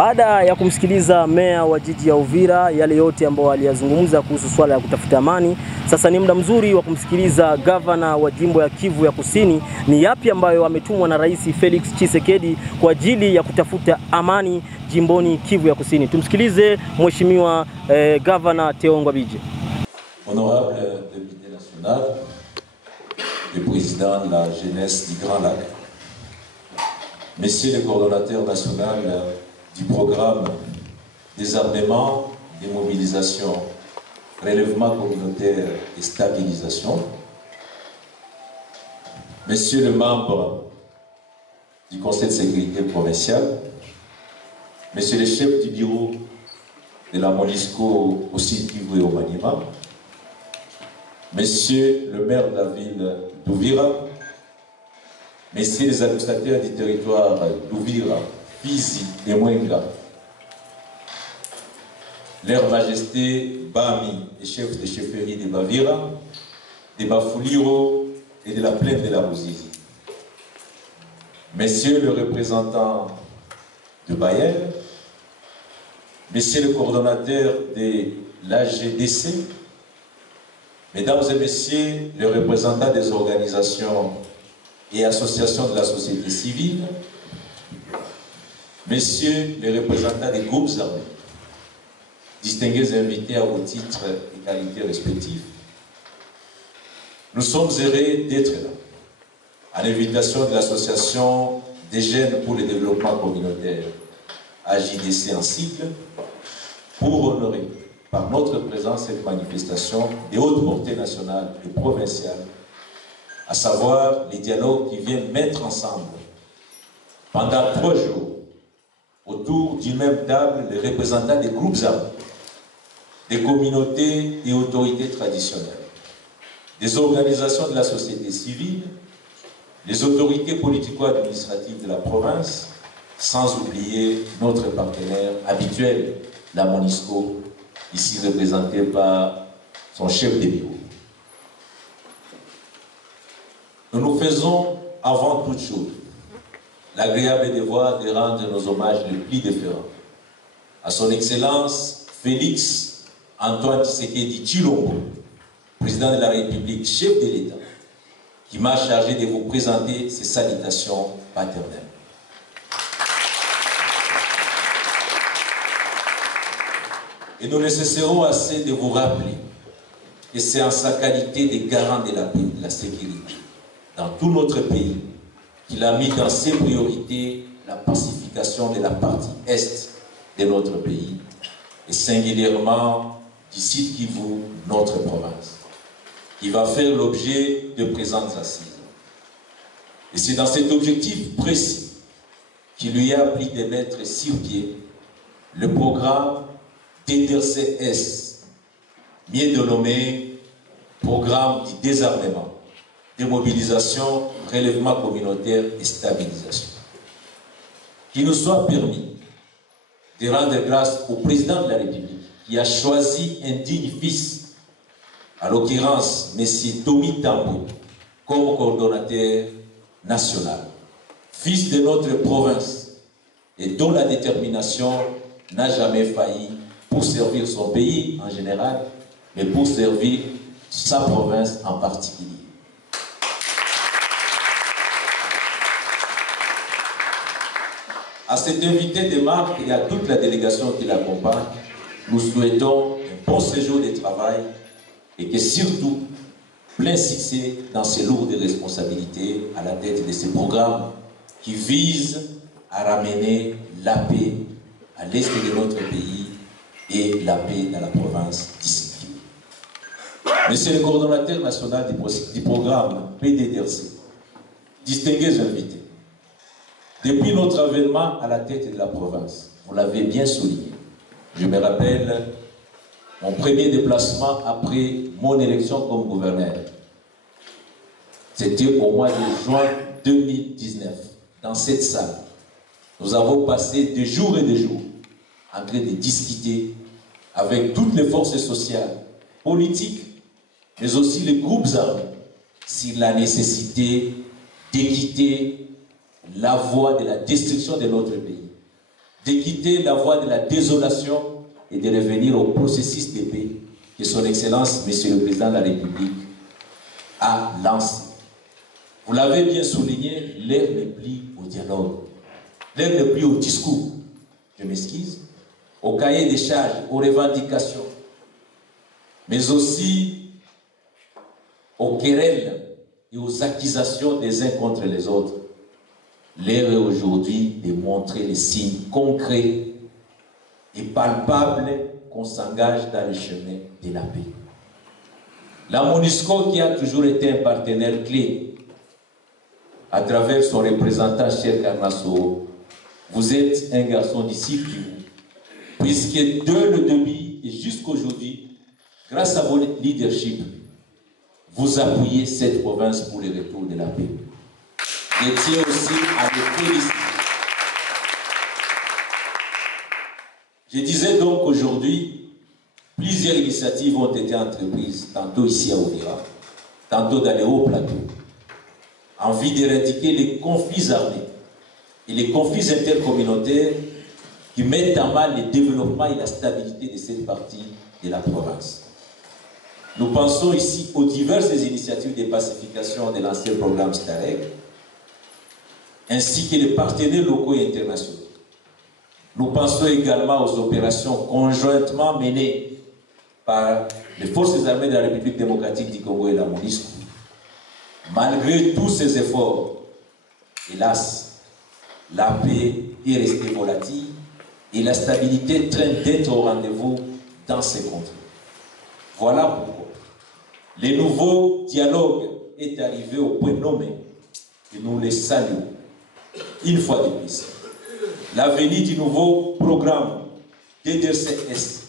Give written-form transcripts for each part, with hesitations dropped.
Baada ya kumsikiliza meya wa jiji ya Uvira yale yote ambayo aliyazungumza kuhusu swala ya kutafuta amani, sasa ni muda mzuri wa kumsikiliza gavana wa jimbo ya Kivu ya Kusini ni yapi ambayo ametumwa na Rais Felix Tshisekedi kwa ajili ya kutafuta amani jimboni Kivu ya Kusini. Tumsikilize Mheshimiwa Gavana Theo Ngwabidje. Honorable député national, le président de la jeunesse du Grand Lac, Messieurs les coordonnateurs nationaux du programme désarmement, démobilisation, relèvement communautaire et stabilisation, Messieurs les membres du Conseil de sécurité provincial, Messieurs les chefs du bureau de la MONUSCO au site Kivu et au Maniema, Monsieur le maire de la ville d'Uvira, Messieurs les administrateurs du territoire d'Uvira, Fizi et Mwenga, Leur Majesté Bami et chef de chefferie de Bavira, de Bafuliro et de la plaine de la Ruzizi, Messieurs le représentant de Bayer, Messieurs le coordonnateur de l'AGDC, Mesdames et Messieurs les représentants des organisations et associations de la société civile, Messieurs les représentants des groupes armés, distingués invités à vos titres et qualités respectifs, nous sommes heureux d'être là, à l'invitation de l'Association des jeunes pour le développement communautaire, AJDC en cycle, pour honorer par notre présence cette manifestation de haute portée nationale et provinciale, à savoir les dialogues qui viennent mettre ensemble pendant 3 jours autour d'une même table les représentants des groupes armés, des communautés et autorités traditionnelles, des organisations de la société civile, les autorités politico-administratives de la province, sans oublier notre partenaire habituel, la MONUSCO, ici représenté par son chef de bureau. Nous nous faisons avant toute chose l'agréable devoir de rendre nos hommages les plus déférents à son Excellence Félix Antoine Tshisekedi Tshilombo, président de la République, chef de l'État, qui m'a chargé de vous présenter ses salutations paternelles. Et nous ne cesserons assez de vous rappeler que c'est en sa qualité de garant de la paix et de la sécurité dans tout notre pays qu'il a mis dans ses priorités la pacification de la partie est de notre pays et singulièrement du site Kivu, notre province, qui va faire l'objet de présentes assises. Et c'est dans cet objectif précis qu'il lui a pris de mettre sur pied le programme DDRCS, mieux dénommé Programme du désarmement, démobilisation, relèvement communautaire et stabilisation. Qu'il nous soit permis de rendre grâce au président de la République qui a choisi un digne fils, à l'occurrence M. Tommy Tambou, comme coordonnateur national, fils de notre province et dont la détermination n'a jamais failli pour servir son pays en général, mais pour servir sa province en particulier. À cet invité de marque et à toute la délégation qui l'accompagne, nous souhaitons un bon séjour de travail et que surtout, plein succès dans ces lourdes responsabilités à la tête de ces programmes qui visent à ramener la paix à l'est de notre pays et la paix dans la province d'ici. Monsieur le coordonnateur national du programme PDDRC, distingués invités, depuis notre avènement à la tête de la province, vous l'avez bien souligné, je me rappelle mon premier déplacement après mon élection comme gouverneur. C'était au mois de juin 2019, dans cette salle. Nous avons passé des jours et des jours en train de discuter avec toutes les forces sociales, politiques, mais aussi les groupes armés, sur la nécessité d'équiter la voie de la destruction de notre pays de quitter la voie de la désolation et de revenir au processus de paix que son Excellence, Monsieur le Président de la République, a lancé. Vous l'avez bien souligné, l'heure n'est plus au dialogue, l'heure n'est plus au discours, je m'excuse, au cahier des charges, aux revendications, mais aussi aux querelles et aux accusations des uns contre les autres. L'heure est aujourd'hui de montrer les signes concrets et palpables qu'on s'engage dans le chemin de la paix. La MONUSCO, qui a toujours été un partenaire clé, à travers son représentant, cher Karnasso, vous êtes un garçon disciple, puisque dès le début et jusqu'aujourd'hui, grâce à votre leadership, vous appuyez cette province pour le retour de la paix. Je tiens aussi à le féliciter. Je disais donc qu'aujourd'hui, plusieurs initiatives ont été entreprises, tantôt ici à Uvira, tantôt dans les hauts plateaux, en vue d'éradiquer les conflits armés et les conflits intercommunautaires qui mettent en mal le développement et la stabilité de cette partie de la province. Nous pensons ici aux diverses initiatives de pacification de l'ancien programme STAREG, ainsi que les partenaires locaux et internationaux. Nous pensons également aux opérations conjointement menées par les forces armées de la République démocratique du Congo et la MONUSCO. Malgré tous ces efforts, hélas, la paix est restée volatile et la stabilité traîne d'être au rendez-vous dans ces contrées. Voilà pourquoi le nouveau dialogue est arrivé au point nommé et nous les saluons une fois de plus. L'avenir du nouveau programme DDCS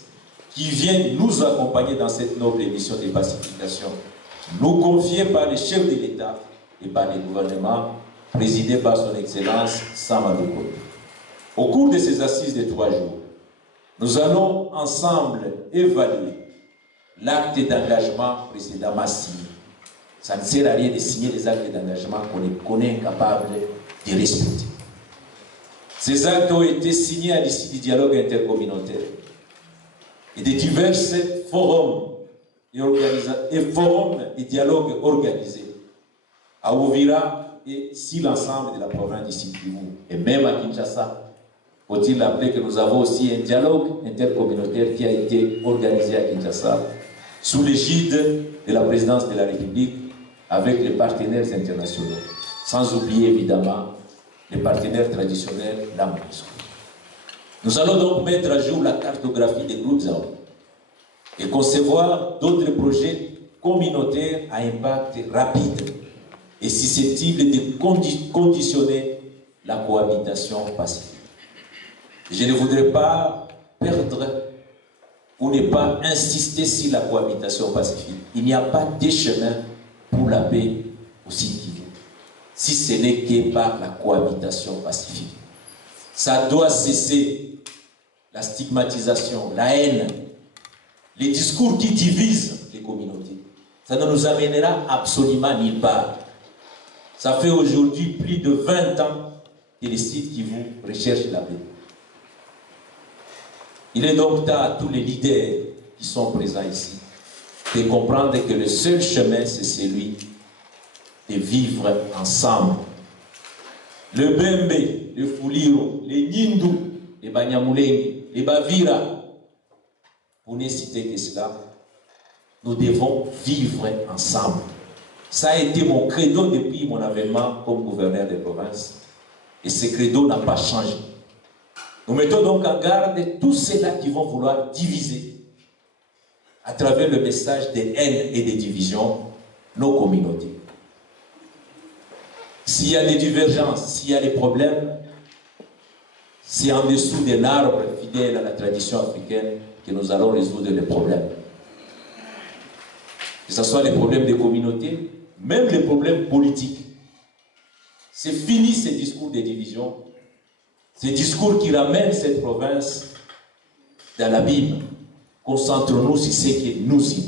qui vient nous accompagner dans cette noble mission de pacification, nous confiée par les chefs de l'État et par le gouvernement présidé par son Excellence Samadou Koto. Au cours de ces assises de 3 jours, nous allons ensemble évaluer l'acte d'engagement précédemment signé. Ça ne sert à rien de signer des actes d'engagement qu'on est incapable de respecter. Ces actes ont été signés à l'issue du dialogue intercommunautaire et de divers forums et dialogues organisés à Uvira et si l'ensemble de la province d'ici Kivu et même à Kinshasa. Faut-il rappeler que nous avons aussi un dialogue intercommunautaire qui a été organisé à Kinshasa sous l'égide de la présidence de la République avec les partenaires internationaux, sans oublier évidemment les partenaires traditionnels, la MONUSCO. Nous allons donc mettre à jour la cartographie des groupes armés et concevoir d'autres projets communautaires à impact rapide et susceptibles de conditionner la cohabitation pacifique. Je ne voudrais pas perdre ou ne pas insister sur la cohabitation pacifique. Il n'y a pas de chemin pour la paix au Sud Kivu si ce n'est que par la cohabitation pacifique. Ça doit cesser la stigmatisation, la haine, les discours qui divisent les communautés. Ça ne nous amènera absolument nulle part. Ça fait aujourd'hui plus de 20 ans que les sites qui vous recherchent la paix. Il est donc temps à tous les leaders qui sont présents ici de comprendre que le seul chemin, c'est celui de vivre ensemble. Le Bembe, le Fuliro, les Nindu, les Banyamulenge, les Bavira, pour ne citer que cela, nous devons vivre ensemble. Ça a été mon credo depuis mon avènement comme gouverneur de province. Et ce credo n'a pas changé. Nous mettons donc en garde tous ceux-là qui vont vouloir diviser à travers le message de haine et de division nos communautés. S'il y a des divergences, s'il y a des problèmes, c'est en dessous d'un arbre fidèle à la tradition africaine que nous allons résoudre les problèmes. Que ce soit les problèmes des communautés, même les problèmes politiques. C'est fini ces discours de division, ces discours qui ramènent cette province dans l'abîme. Concentrons-nous sur ce que nous sommes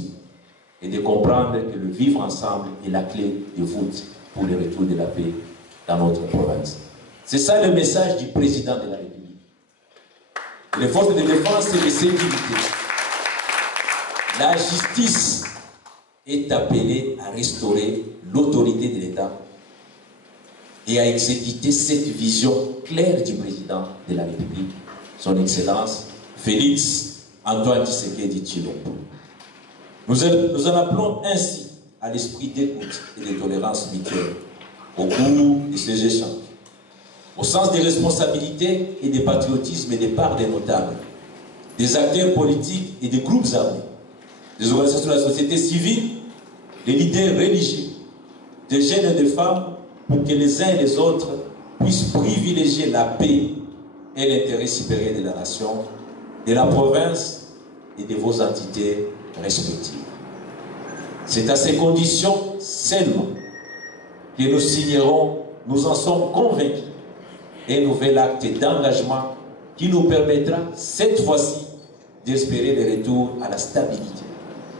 et de comprendre que le vivre ensemble est la clé de voûte pour le retour de la paix dans notre province. C'est ça le message du président de la République. les forces de défense et de sécurité. La justice est appelée à restaurer l'autorité de l'État et à exécuter cette vision claire du président de la République, son Excellence Félix Antoine Tshisekedi Tshilombo. Nous en appelons ainsi à l'esprit d'écoute et de tolérance mutuelle au cours de ces échanges, au sens des responsabilités et des patriotismes des parts des notables, des acteurs politiques et des groupes armés, des organisations de la société civile, des leaders religieux, des jeunes et des femmes, pour que les uns et les autres puissent privilégier la paix et l'intérêt supérieur de la nation, de la province et de vos entités respectives. C'est à ces conditions seulement que nous signerons, nous en sommes convaincus, un nouvel acte d'engagement qui nous permettra cette fois-ci d'espérer le retour à la stabilité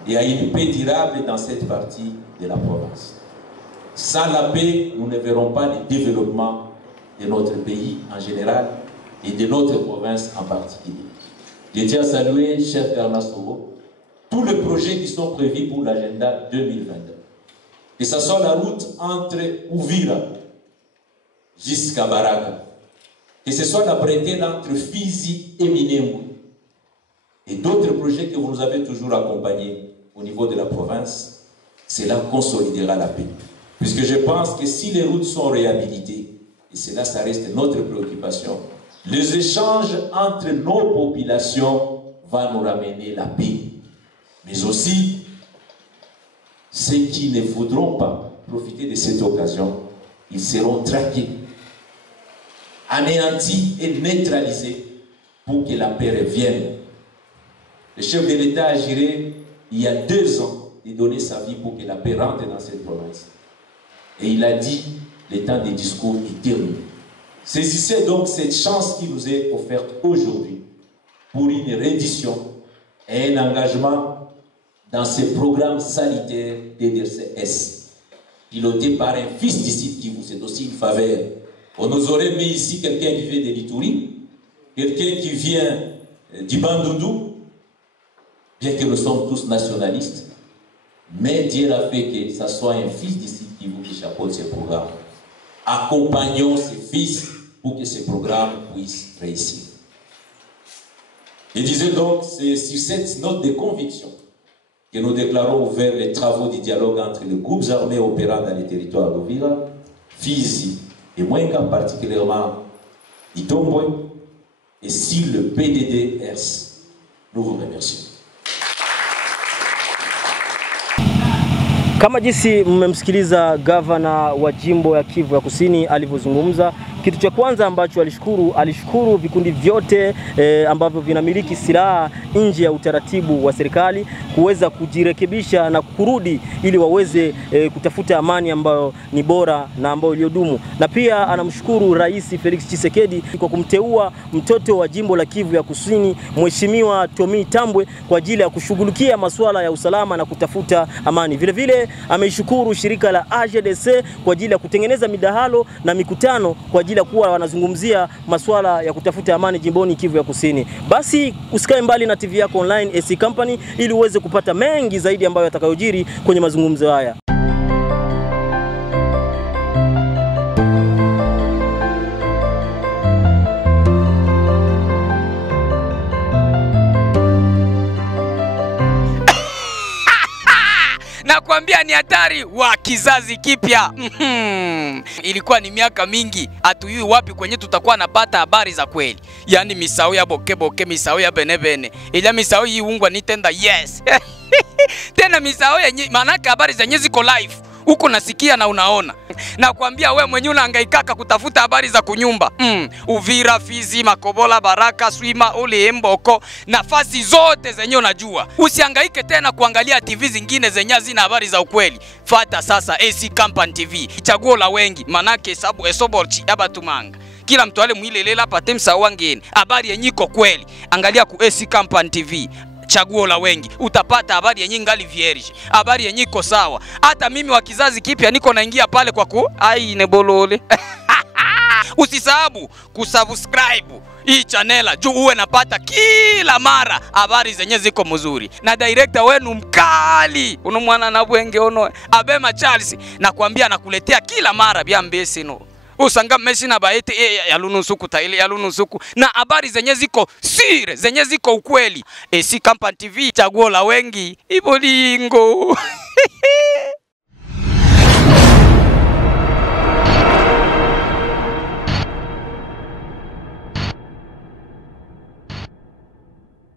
et à une paix durable dans cette partie de la province. Sans la paix, nous ne verrons pas le développement de notre pays en général et de notre province en particulier. Je tiens à saluer, cher Bernard Soro, tous les projets qui sont prévus pour l'agenda 2022. Que ce soit la route entre Uvira jusqu'à Baraka, que ce soit la bretelle entre Fizi et Minembwe, et d'autres projets que vous nous avez toujours accompagnés au niveau de la province, cela consolidera la paix. Puisque je pense que si les routes sont réhabilitées, et cela, ça reste notre préoccupation, les échanges entre nos populations vont nous ramener la paix. Mais aussi, ceux qui ne voudront pas profiter de cette occasion, ils seront traqués, anéantis et neutralisés pour que la paix revienne. Le chef de l'État agirait il y a 2 ans de donner sa vie pour que la paix rentre dans cette province. Et il a dit, le temps des discours est terminé. Saisissez donc cette chance qui nous est offerte aujourd'hui pour une reddition et un engagement dans ce programme sanitaire DDRCS, piloté par un fils d'ici qui vous est aussi une faveur. On nous aurait mis ici quelqu'un qui vient de l'Ituri, quelqu'un qui vient du Bandundu, bien que nous sommes tous nationalistes, mais Dieu a fait que ce soit un fils d'ici qui vous chapeaute ce programme. Accompagnons ces fils pour que ce programme puisse réussir. Je disais donc, c'est sur cette note de conviction que nous déclarons ouvert les travaux du dialogue entre les groupes armés opérant dans les territoires d'Uvira, Fizi et Mwenga, particulièrement Itombwe, et si le PDDRC. Nous vous remercions. Kama jinsi mmemsikiliza gavana wa jimbo ya Kivu ya Kusini alivyozungumza, kitu cha kwanza ambacho alishukuru vikundi vyote ambavyo vinamiliki silaha nje ya utaratibu wa serikali kuweza kujirekebisha na kurudi ili waweze kutafuta amani ambayo ni bora na ambayo iliyodumu. Na pia anamshukuru Rais Felix Tshisekedi kwa kumteua mtoto wa jimbo la Kivu ya Kusini, Mheshimiwa Tomi Tambwe, kwa ajili ya kushughulikia masuala ya usalama na kutafuta amani. Vile vile ameishukuru shirika la AGDC kwa ajili ya kutengeneza midahalo na mikutano kwa ajili ya kuwa wanazungumzia masuala ya kutafuta amani jimboni Kivu ya Kusini. Basi usikae mbali na TV yako online SC Company ili uweze kupata mengi zaidi ambayo yatakayojiri kwenye mazungumzo haya. Nakwambia ni hatari wa kizazi kipya. Ilikuwa ni miaka mingi, hatujui wapi kwenye tutakuwa napata habari za kweli. Yaani misao ya boke, misao ya bene. Ila misao hii ungwa nitenda yes. Tena misao ya manake habari zenye ziko live. Uko nasikia na unaona. Nakwambia we mwenye unahangaikaka kutafuta habari za kunyumba. Uvira, Fizi, Makobola, Baraka, Swima, Uli, Mboko, nafasi zote zenye unajua. Usihangaike tena kuangalia TV zingine zenye zina habari za ukweli. Fata sasa SC Company TV. Chaguo la wengi, manake sabu esoborchi abatumanga. Kila mtu ale mwilelela pate msawa ngeni. Habari yenye iko kweli. Angalia ku SC Company TV. Chaguo la wengi, utapata habari yenye ngali vierge, habari yenye iko sawa. Hata mimi wa kizazi kipya niko naingia pale kwa ai nebolole. Usisahau kusubscribe hii chanela juu uwe napata kila mara habari zenye ziko mzuri. Na director wenu mkali unomwana na bwenge ono Abema Charles nakwambia nakuletea kila mara bya mbesi no. Usanga meshi na baiti yalunusuku taili yalunusuku na habari zenye ziko sire zenye ziko ukweli. Si Company TV chaguo la wengi ibolingo.